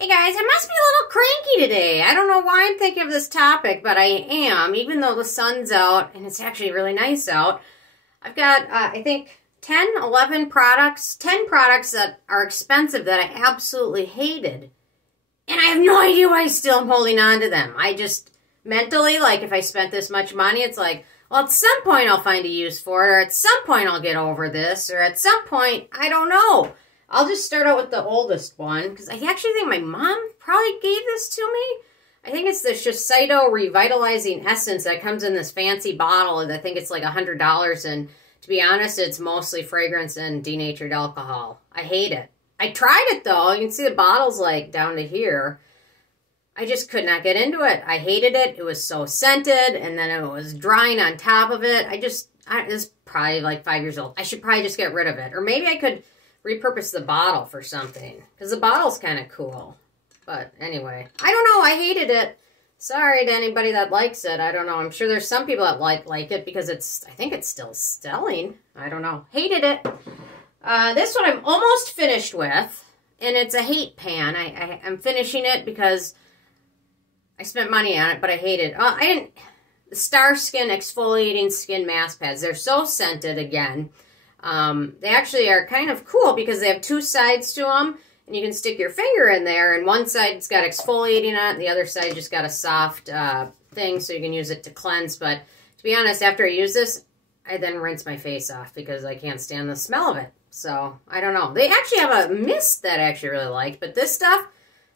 Hey guys, I must be a little cranky today. I don't know why I'm thinking of this topic, but I am, even though the sun's out and it's actually really nice out. I've got, I think, 10 products that are expensive that I absolutely hated. And I have no idea why I still am holding on to them. I just, mentally, like, if I spent this much money, it's like, well, at some point I'll find a use for it, or at some point I'll get over this, or at some point, I don't know. I'll just start out with the oldest one, because I actually think my mom probably gave this to me. I think it's the Shiseido Revitalizing Essence that comes in this fancy bottle, and I think it's like $100, and to be honest, it's mostly fragrance and denatured alcohol. I hate it. I tried it, though. You can see the bottle's like down to here. I just could not get into it. I hated it. It was so scented, and then it was drying on top of it. It's probably like 5 years old. I should probably just get rid of it. Or maybe I could repurpose the bottle for something, because the bottle's kind of cool. But anyway, I don't know. I hated it. Sorry to anybody that likes it. I don't know. I'm sure there's some people that like it because I think it's still selling. I don't know. Hated it. This one I'm almost finished with, and it's a hate pan. I'm finishing it because I spent money on it, but I hate it. The Star Skin Exfoliating Skin Mask Pads. They're so scented again. They actually are kind of cool because they have two sides to them, and you can stick your finger in there, and one side's got exfoliating on it, and the other side just got a soft thing, so you can use it to cleanse. But to be honest, after I use this, I then rinse my face off because I can't stand the smell of it. So, I don't know. They actually have a mist that I actually really like, but this stuff,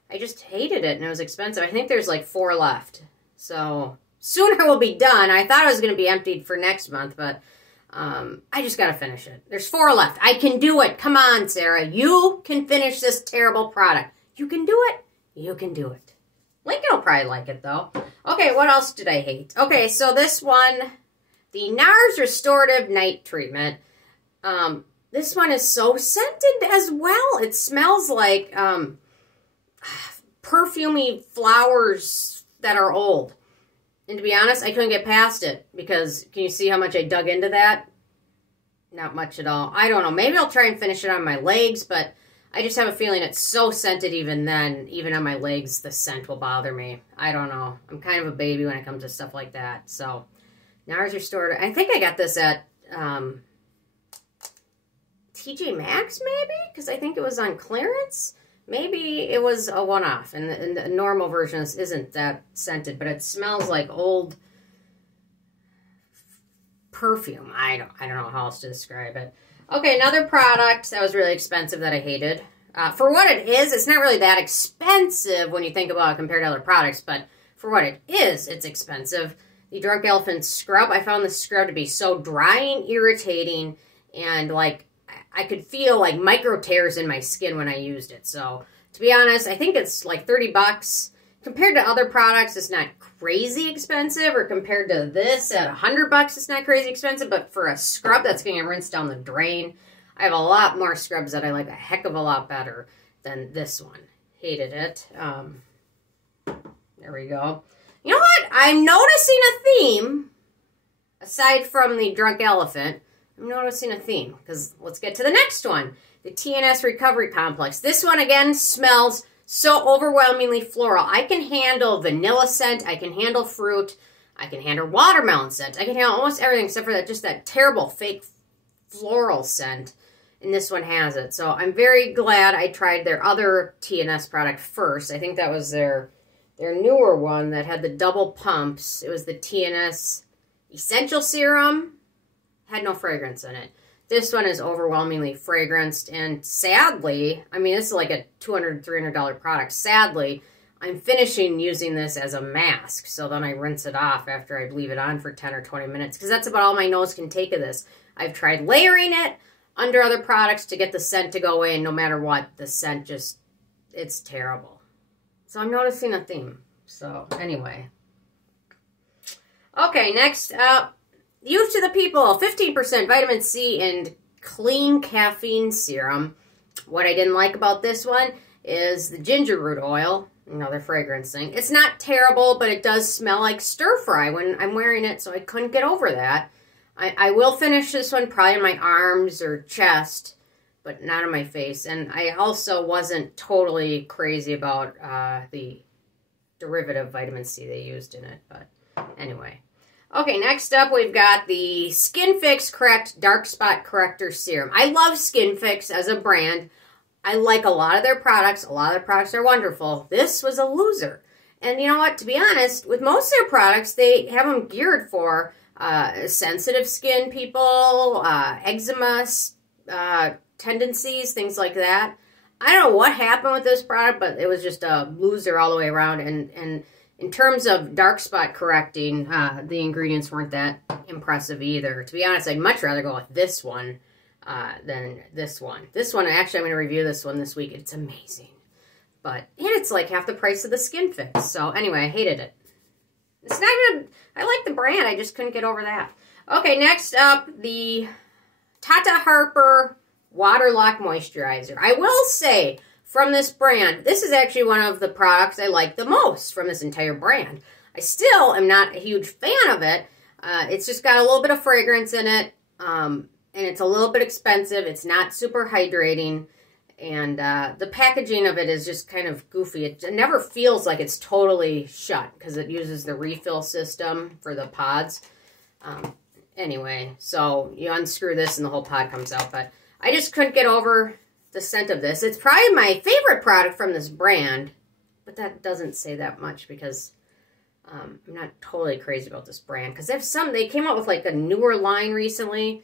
I just hated it, and it was expensive. I think there's like 4 left. So, soon I will be done. I thought I was going to be emptied for next month, but I just got to finish it. There's 4 left. I can do it. Come on, Sarah. You can finish this terrible product. You can do it. You can do it. Lincoln will probably like it, though. Okay, what else did I hate? Okay, so this one, the NARS Restorative Night Treatment. This one is so scented as well. It smells like perfumey flowers that are old. And to be honest, I couldn't get past it because can you see how much I dug into that? Not much at all. I don't know. Maybe I'll try and finish it on my legs, but I just have a feeling it's so scented even then, even on my legs, the scent will bother me. I don't know. I'm kind of a baby when it comes to stuff like that. So, NARS Restored. I think I got this at TJ Maxx, maybe? Because I think it was on clearance. Maybe it was a one-off, and the normal version isn't that scented, but it smells like old perfume. I don't know how else to describe it. Okay, another product that was really expensive that I hated. For what it is, it's not really that expensive when you think about it compared to other products, but for what it is, it's expensive. The Drunk Elephant Scrub, I found this scrub to be so dry and irritating, and like I could feel like micro tears in my skin when I used it. So, to be honest, I think it's like 30 bucks. Compared to other products, it's not crazy expensive. Or compared to this at 100 bucks, it's not crazy expensive. But for a scrub that's going to rinse down the drain, I have a lot more scrubs that I like a heck of a lot better than this one. Hated it. There we go. You know what? I'm noticing a theme. Aside from the Drunk Elephant, I'm noticing a theme, because let's get to the next one. The TNS Recovery Complex. This one, again, smells so overwhelmingly floral. I can handle vanilla scent. I can handle fruit. I can handle watermelon scent. I can handle almost everything except for that, just that terrible fake floral scent. And this one has it. So I'm very glad I tried their other TNS product first. I think that was their newer one that had the double pumps. It was the TNS Essential Serum. Had no fragrance in it. This one is overwhelmingly fragranced, and sadly, I mean, this is like a $200, $300 product. Sadly, I'm finishing using this as a mask, so then I rinse it off after I leave it on for 10 or 20 minutes, because that's about all my nose can take of this. I've tried layering it under other products to get the scent to go away, and no matter what, the scent just, it's terrible. So I'm noticing a theme. So, anyway. Okay, next up. Youth to the People, 15% vitamin C and clean caffeine serum. What I didn't like about this one is the ginger root oil, another fragrance thing. It's not terrible, but it does smell like stir fry when I'm wearing it, so I couldn't get over that. I will finish this one probably in my arms or chest, but not on my face. And I also wasn't totally crazy about the derivative vitamin C they used in it. But anyway. Okay, next up we've got the Skin Fix Correct Dark Spot Corrector Serum. I love Skin Fix as a brand. I like a lot of their products. A lot of their products are wonderful. This was a loser. And you know what? To be honest, with most of their products, they have them geared for sensitive skin people, eczema tendencies, things like that. I don't know what happened with this product, but it was just a loser all the way around. And in terms of dark spot correcting, the ingredients weren't that impressive either. To be honest, I'd much rather go with this one than this one. This one, actually, I'm going to review this one this week. It's amazing. And it's like half the price of the Skin Fix. So anyway, I hated it. It's not even, I like the brand. I just couldn't get over that. Okay, next up, the Tata Harper Water Lock Moisturizer. I will say, from this brand, this is actually one of the products I like the most from this entire brand. I still am not a huge fan of it. It's just got a little bit of fragrance in it, and it's a little bit expensive. It's not super hydrating, and the packaging of it is just kind of goofy. It never feels like it's totally shut because it uses the refill system for the pods. Anyway, so you unscrew this and the whole pod comes out, but I just couldn't get over the scent of this. It's probably my favorite product from this brand, but that doesn't say that much because I'm not totally crazy about this brand. Because they came out with like a newer line recently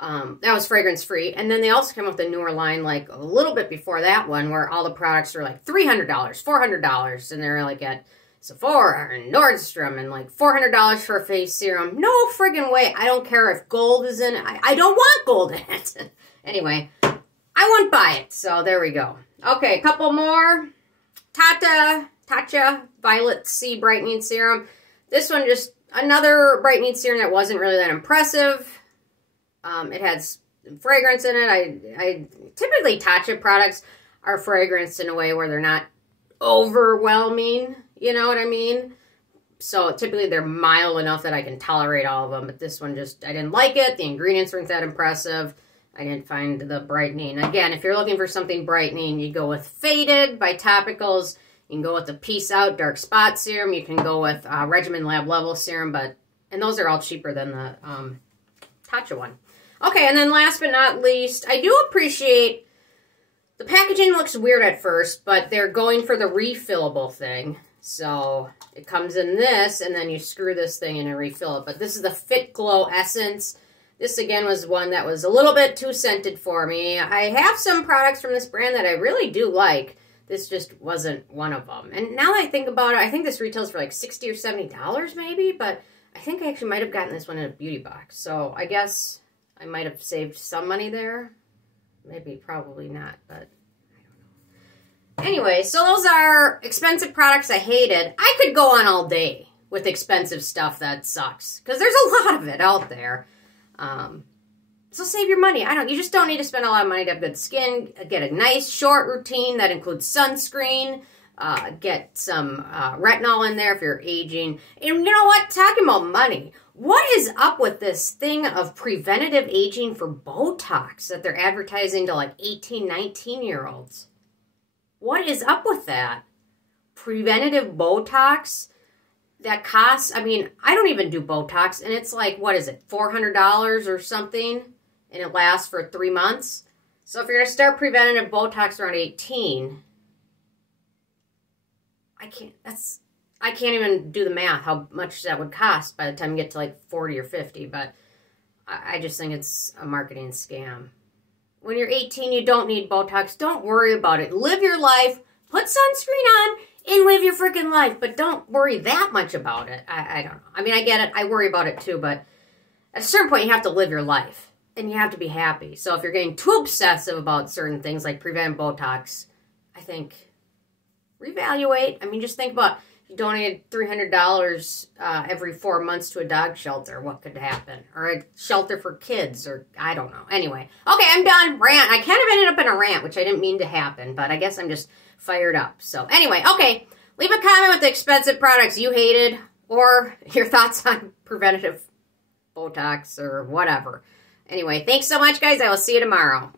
that was fragrance free, and then they also came out with a newer line like a little bit before that one where all the products are like $300, $400, and they're like at Sephora and Nordstrom and like $400 for a face serum. No friggin' way. I don't care if gold is in it. I don't want gold in it. Anyway, I won't buy it. So there we go. Okay, a couple more. Tatcha Violet C Brightening Serum. This one just another brightening serum that wasn't really that impressive. It has fragrance in it. Typically Tatcha products are fragranced in a way where they're not overwhelming. You know what I mean? So typically they're mild enough that I can tolerate all of them. But this one just, I didn't like it. The ingredients weren't that impressive. I didn't find the brightening. Again, if you're looking for something brightening, you go with Faded by Topicals. You can go with the Peace Out Dark Spot Serum. You can go with Regimen Lab Level Serum. And those are all cheaper than the Tatcha one. Okay, and then last but not least, I do appreciate, the packaging looks weird at first, but they're going for the refillable thing. So it comes in this, and then you screw this thing in and refill it. But this is the Fit Glow Essence. This, again, was one that was a little bit too scented for me. I have some products from this brand that I really do like. This just wasn't one of them. And now that I think about it, I think this retails for like $60 or $70 maybe, but I think I actually might have gotten this one in a beauty box. So I guess I might have saved some money there. Maybe, probably not, but anyway, so those are expensive products I hated. I could go on all day with expensive stuff that sucks, because there's a lot of it out there. So save your money. You just don't need to spend a lot of money to have good skin. Get a nice short routine that includes sunscreen. Get some retinol in there if you're aging. And you know what? Talking about money, what is up with this thing of preventative aging for Botox that they're advertising to like 18, 19-year-olds? What is up with that? Preventative Botox that costs, I mean, I don't even do Botox, and it's like, what is it, $400 or something, and it lasts for 3 months? So if you're going to start preventative Botox around 18, I can't even do the math, how much that would cost by the time you get to like 40 or 50, but I just think it's a marketing scam. When you're 18, you don't need Botox. Don't worry about it. Live your life. Put sunscreen on and live your freaking life. But don't worry that much about it. I don't know. I mean, I get it. I worry about it too. But at a certain point, you have to live your life. And you have to be happy. So if you're getting too obsessive about certain things like prevent Botox, I think reevaluate. I mean, just think about, you donated $300 every 4 months to a dog shelter, what could happen? Or a shelter for kids, or I don't know. Anyway, okay, I'm done. Rant. I kind of ended up in a rant, which I didn't mean to happen, but I guess I'm just fired up. So anyway, okay, leave a comment with the expensive products you hated, or your thoughts on preventative Botox or whatever. Anyway, thanks so much, guys. I will see you tomorrow.